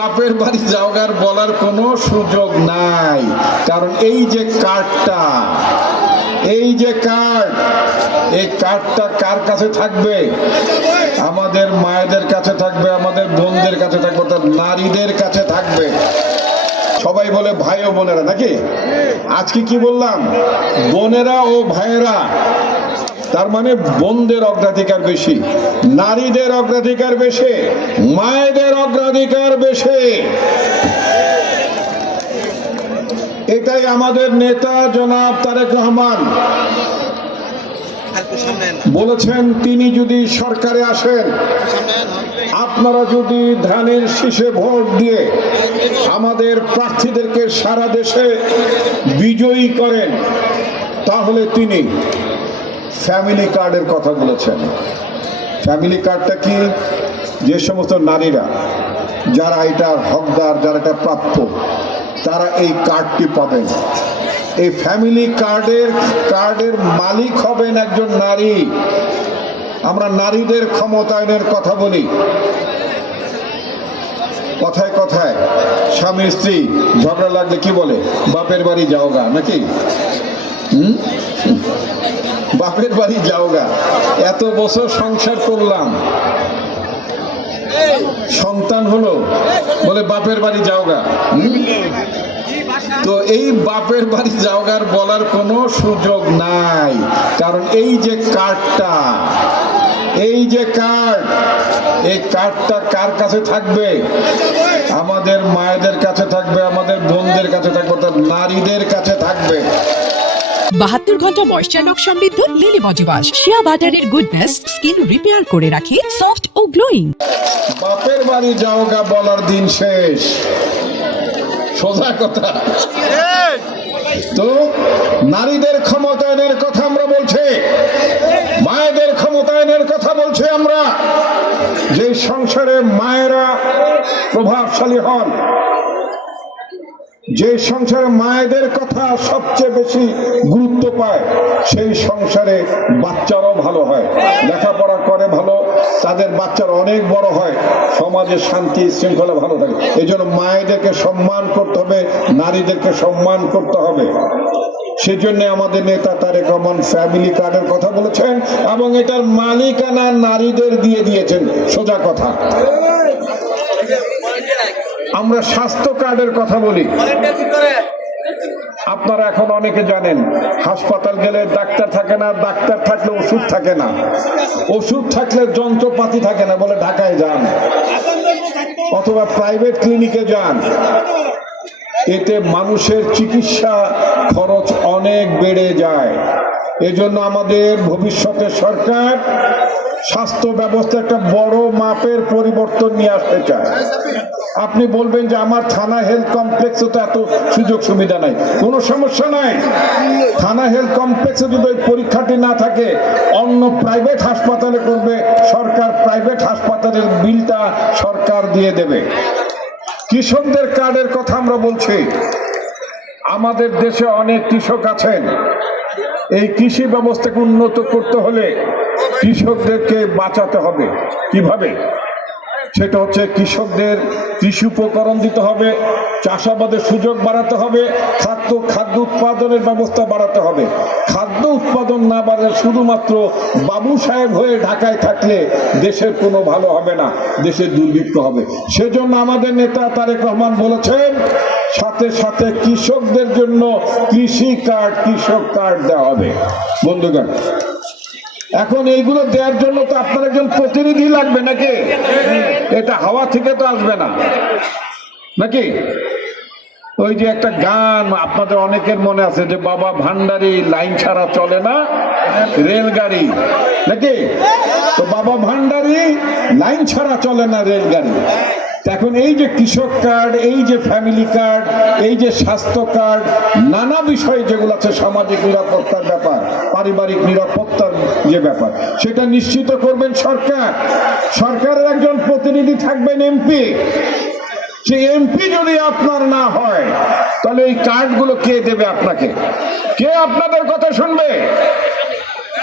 বাপের বাড়ি যাওয়ার বলার কোনো সুযোগ নাই, কারণ এই যে কার্ডটা, এই যে কার্ড, এই কার্ডটা কার কাছে থাকবে? আমাদের মায়েদের কাছে থাকবে, আমাদের বোনদের কাছে থাকবে, অর্থাৎ নারীদের কাছে থাকবে। সবাই বলে ভাই ও বোনেরা, নাকি? আজকে কি বললাম? বোনেরা ও ভাইয়েরা, তার মানে বোনদের অগ্রাধিকার বেশি, নারীদের অগ্রাধিকার বেশি, মায়েদের অগ্রাধিকার বেশি। এটাই আমাদের নেতা জনাব তারেক রহমান বলেছেন। তিনি যদি সরকারে আসেন, আপনারা যদি ধানের শীষে ভোট দিয়ে আমাদের প্রার্থীদেরকে সারা দেশে বিজয়ী করেন, তাহলে তিনি ফ্যামিলি কার্ডের কথা বলেছেন। ফ্যামিলি কার্ডটা কি? যে সমস্ত নারীরা যারা এটার হকদার, যারা এটা প্রাপ্য, তারা এই কার্ডটি পাবেন। এই ফ্যামিলি কার্ডের মালিক হবেন একজন নারী। আমরা নারীদের ক্ষমতায়নের কথা বলি, কথায় কথায় স্বামী স্ত্রী ঝগড়া লাগলে কি বলে? বাপের বাড়ি যাওগা, নাকি? বাপের বাড়ি যাওগা। এত বছর সংসার করলাম, সন্তান হলো, বলে বাপের বাড়ি যাওগা। তো এই বাপের বাড়ি যাওগার বলার কোনো সুযোগ নাই, কারণ এই যে কার্ডটা, এই যে কার্ড, এই কার্ডটা কার কাছে থাকবে? আমাদের মায়েদের কাছে থাকবে, আমাদের বোনদের কাছে থাকবে, অর্থাৎ নারীদের কাছে থাকবে। 72 ঘন্টা ময়েশ্চার লক সমৃদ্ধ লিলি বডি ওয়াশ, শিয়া বাটারের গুডনেস স্কিন রিপেয়ার করে রাখে সফট ও গ্লোয়িং। বাপের বাড়ি যাওগা বলার দিন শেষ, সোজা কথা। তো নারীদের ক্ষমতায়নের কথা আমরা বলছি, মায়েদের ক্ষমতায়নের কথা বলছি আমরা। যে সংসারে মায়েরা প্রভাবশালী হন, যে সংসারে মায়েদের কথা সবচেয়ে বেশি গুরুত্ব পায়, সেই সংসারে বাচ্চারাও ভালো হয়, লেখাপড়া করে ভালো, তাদের বাচ্চারা অনেক বড় হয়, সমাজে শান্তি শৃঙ্খলা ভালো থাকে। এই জন্য মায়েদেরকে সম্মান করতে হবে, নারীদেরকে সম্মান করতে হবে। সেজন্য আমাদের নেতা তারেক রহমান ফ্যামিলি কার্ডের কথা বলেছেন এবং এটার মালিকানা নারীদের দিয়ে দিয়েছেন, সোজা কথা। আমরা স্বাস্থ্য কার্ডের কথা বলি। আপনারা এখন অনেকে জানেন, হাসপাতাল গেলে ডাক্তার থাকে না, ডাক্তার থাকলে ওষুধ থাকে না, ওষুধ থাকলে যন্ত্রপাতি থাকে না, বলে ঢাকায় যান অথবা প্রাইভেট ক্লিনিকে যান। এতে মানুষের চিকিৎসা খরচ অনেক বেড়ে যায়। এজন্য আমাদের ভবিষ্যতে সরকার স্বাস্থ্য ব্যবস্থা একটা বড় মাপের পরিবর্তন নিয়ে আসতে চায়। আপনি বলবেন যে আমার থানা হেলথ কমপ্লেক্সে তো এত সুযোগ সুবিধা নাই, কোনো সমস্যা নাই। থানা হেলথ কমপ্লেক্সে যদি ওই পরীক্ষাটি না থাকে, অন্য প্রাইভেট হাসপাতালে করবে সরকার, প্রাইভেট হাসপাতালের বিলটা সরকার দিয়ে দেবে। কৃষকদের কার্ডের কথা আমরা বলছি। আমাদের দেশে অনেক কৃষক আছেন। এই কৃষি ব্যবস্থাকে উন্নত করতে হলে কৃষকদেরকে বাঁচাতে হবে। কিভাবে? সেটা হচ্ছে কৃষকদের কৃষি উপকরণ দিতে হবে, চাষাবাদের সুযোগ বাড়াতে হবে, খাদ্য উৎপাদনের ব্যবস্থা বাড়াতে হবে। খাদ্য উৎপাদন না বাড়লে শুধুমাত্র বাবু সাহেব হয়ে ঢাকায় থাকলে দেশের কোনো ভালো হবে না, দেশের দুর্ভিক্ষ হবে। সেজন্য আমাদের নেতা তারেক রহমান বলেছেন, সাথে সাথে কৃষকদের জন্য কৃষি কার্ড, কৃষক কার্ড দেওয়া হবে। বন্ধুগণ, এখন এইগুলো দেওয়ার জন্য তো আপনার একজন প্রতিনিধি লাগবে, নাকি? এটা হাওয়া থেকে তো আসবে না, নাকি? ওই যে একটা গান আপনাদের অনেকের মনে আছে যে, বাবা ভান্ডারি লাইন ছাড়া চলে না রেলগাড়ি, নাকি? তো বাবা ভান্ডারি লাইন ছাড়া চলে না রেলগাড়ি। এখন এই যে কৃষক কার্ড, এই যে ফ্যামিলি কার্ড, এই যে স্বাস্থ্য কার্ড, নানা বিষয়ে যেগুলো আছে, সামাজিক নিরাপত্তার ব্যাপার, পারিবারিক নিরাপত্তার যে ব্যাপার, সেটা নিশ্চিত করবেন সরকার। সরকারের একজন প্রতিনিধি থাকবেন এমপি। সে এমপি যদি আপনার না হয়, তাহলে এই কার্ডগুলো কে দেবে আপনাকে? কে আপনাদের কথা শুনবে?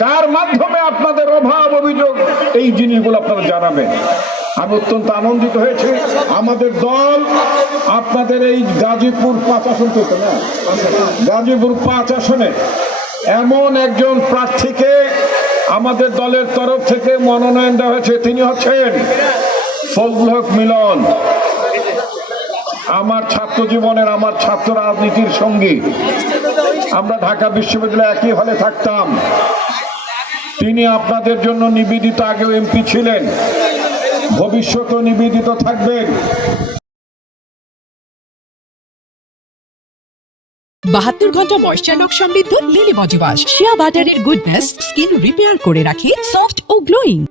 কার মাধ্যমে আপনাদের অভাব অভিযোগ এই জিনিসগুলো আপনারা জানাবেন? আমি অত্যন্ত আনন্দিত হয়েছি আমাদের দল আপনাদের এই গাজীপুর 5 আসন তো না, গাজীপুর 5 আসনে এমন একজন প্রার্থীকে আমাদের দলের তরফ থেকে মনোনয়ন দেওয়া হয়েছে। তিনি হচ্ছেন ফজলুল হক মিলন, আমার ছাত্র জীবনের, আমার ছাত্র রাজনীতির সঙ্গী। আমরা ঢাকা বিশ্ববিদ্যালয়ে একই হলে থাকতাম। তিনি আপনাদের জন্য নিবেদিত, আগেও এমপি ছিলেন, ভবিষ্যতেও নিবেদিত থাকবেন। 72 ঘন্টা ময়েশ্চার লক সমৃদ্ধ লিলি বডি ওয়াশ। শিয়া বাটারের গুডনেস স্কিন রিপেয়ার করে রাখে সফট ও গ্লোয়িং।